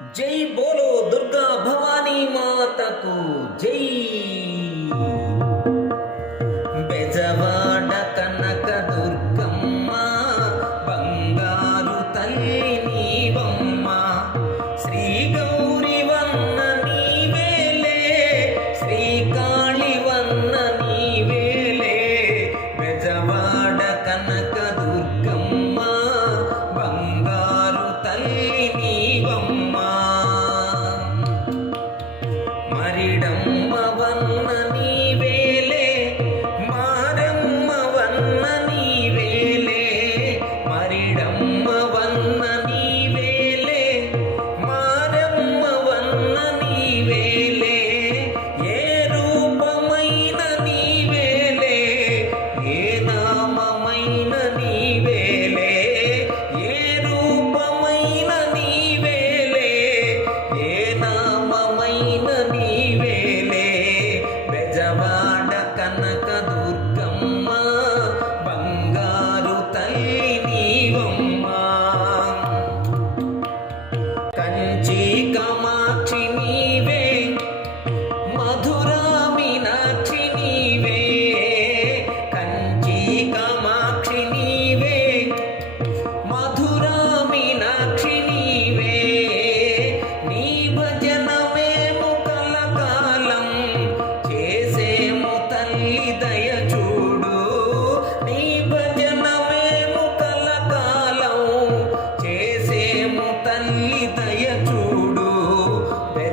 జై బోలో దుర్గా భవానీ మాతకు జై. బెజవా மரிடம்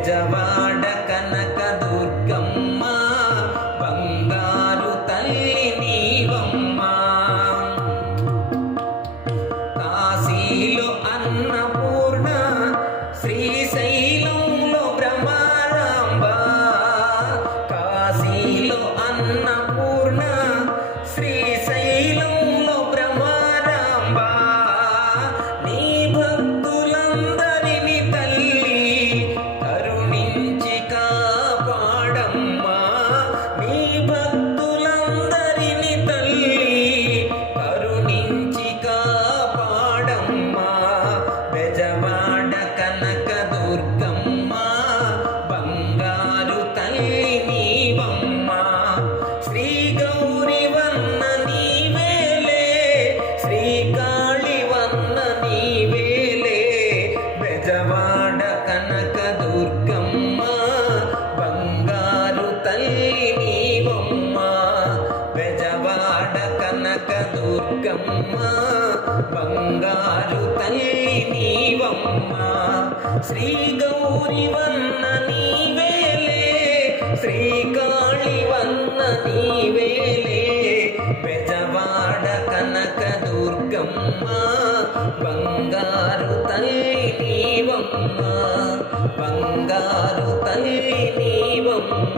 যাবা దుర్గమ్మ బంగారు తల్లి నీవమ్మ శ్రీ గౌరివన్న నీవేలే శ్రీ కాళివన్న నీవేలే పెజవాడ కనక దుర్గమ్మ బంగారు తల్లి నీవమ్మ బంగారు తల్లి నీవమ్మ.